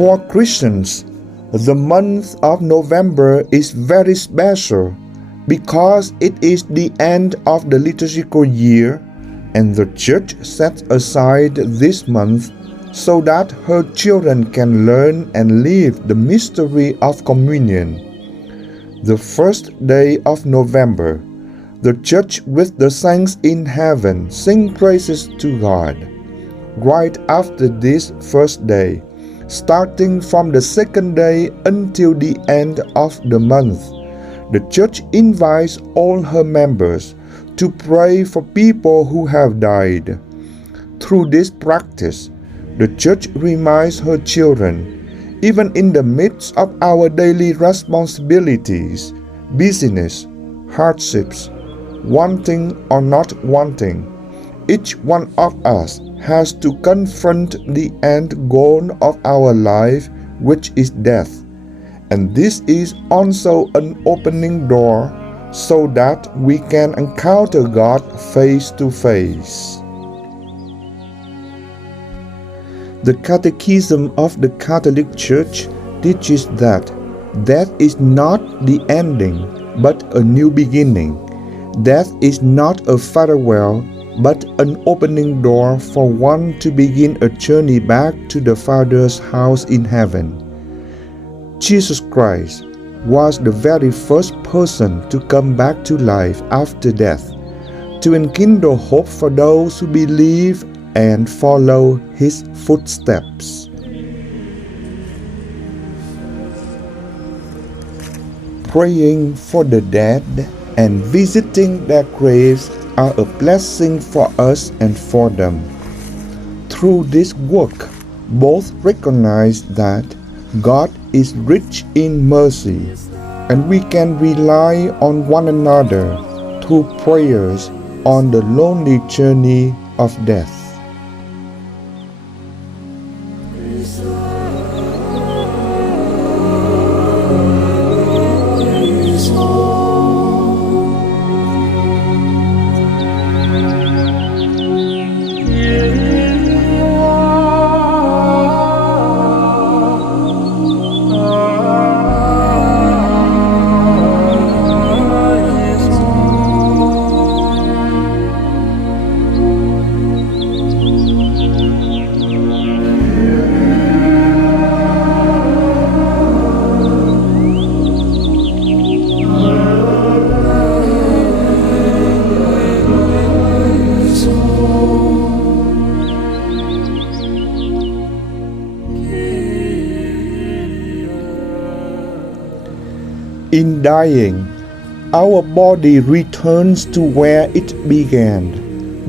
For Christians, the month of November is very special because it is the end of the liturgical year, and the Church sets aside this month so that her children can learn and live the mystery of communion. The first day of November, the Church with the saints in heaven sing praises to God. Right after this first day, starting from the second day until the end of the month, the Church invites all her members to pray for people who have died. Through this practice, the Church reminds her children, even in the midst of our daily responsibilities, busyness, hardships, wanting or not wanting, each one of us has to confront the end goal of our life, which is death. And this is also an opening door so that we can encounter God face to face. The Catechism of the Catholic Church teaches that death is not the ending, but a new beginning. Death is not a farewell, but an opening door for one to begin a journey back to the Father's house in heaven. Jesus Christ was the very first person to come back to life after death, to enkindle hope for those who believe and follow his footsteps. Praying for the dead and visiting their graves are a blessing for us and for them. Through this work, both recognize that God is rich in mercy, and we can rely on one another through prayers on the lonely journey of death. In dying, our body returns to where it began,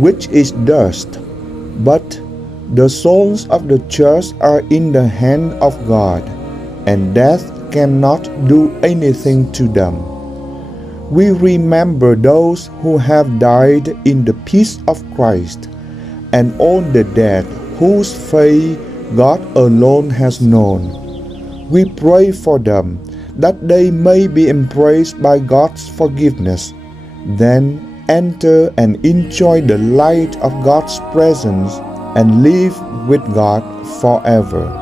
which is dust, but the souls of the Church are in the hand of God, and death cannot do anything to them. We remember those who have died in the peace of Christ, and all the dead whose fate God alone has known. We pray for them, that they may be embraced by God's forgiveness, then enter and enjoy the light of God's presence and live with God forever.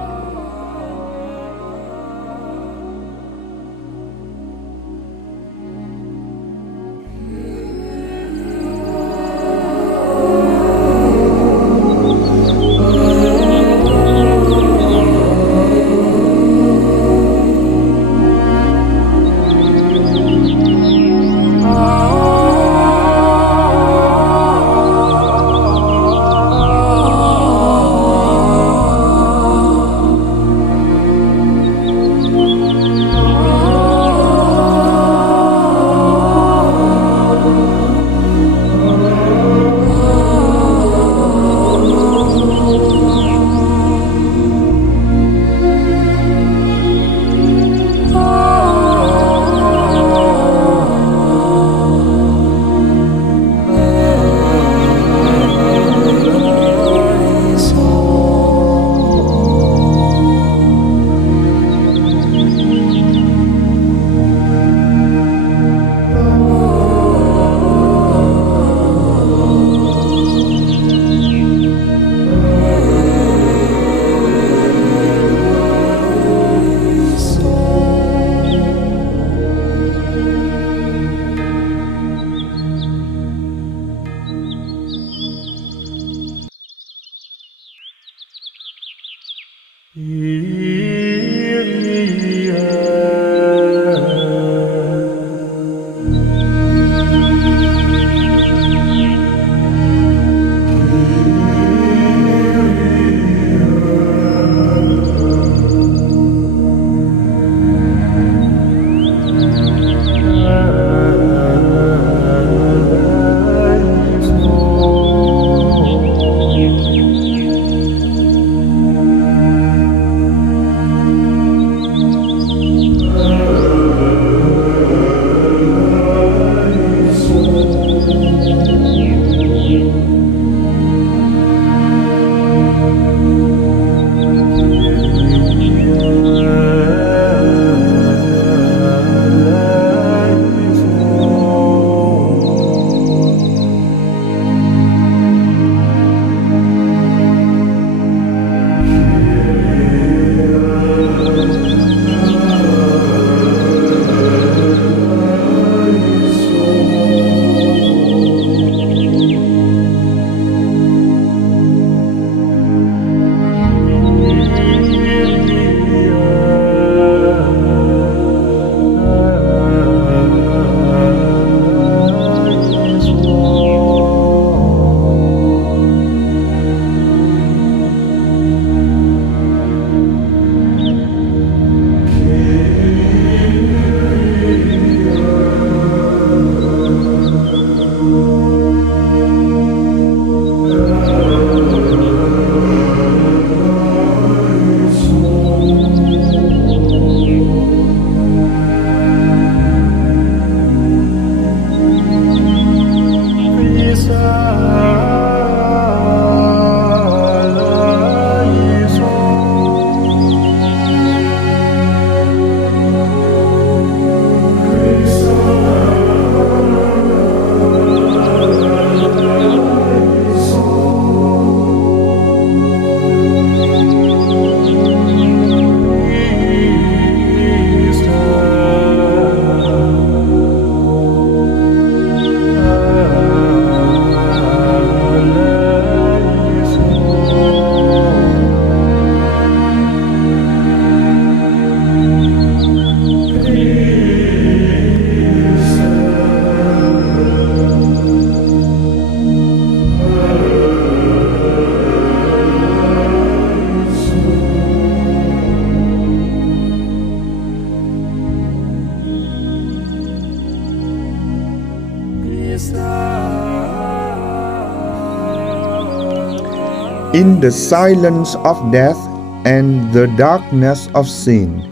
In the silence of death and the darkness of sin,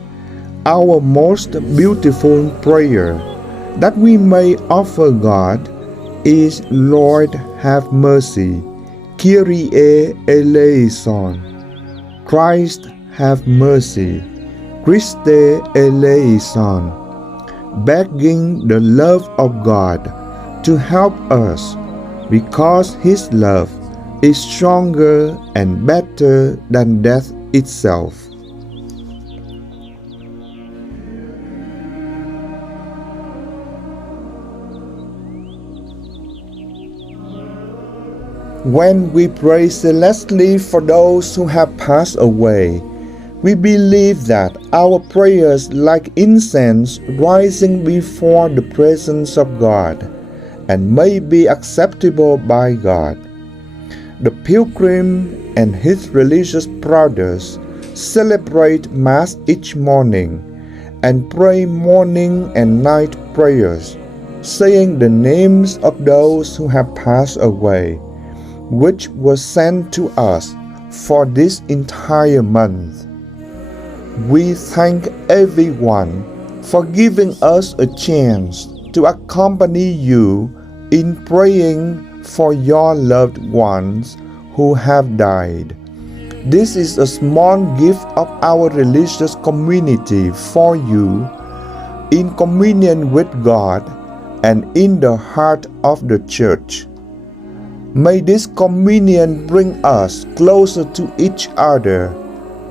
our most beautiful prayer that we may offer God is, Lord, have mercy. Kyrie eleison. Christ, have mercy. Christe eleison. Begging the love of God to help us, because His love is stronger and better than death itself. When we pray celestially for those who have passed away, we believe that our prayers, like incense rising before the presence of God, and may be acceptable by God. The pilgrim and his religious brothers celebrate Mass each morning and pray morning and night prayers, saying the names of those who have passed away, which was sent to us for this entire month. We thank everyone for giving us a chance to accompany you in praying for your loved ones who have died. This is a small gift of our religious community for you, in communion with God and in the heart of the Church. May this communion bring us closer to each other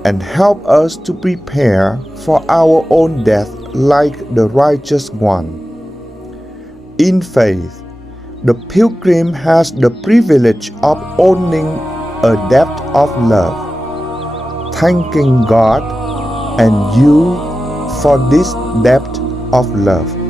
and help us to prepare for our own death like the righteous one. In faith, the pilgrim has the privilege of owning a debt of love, thanking God and you for this debt of love.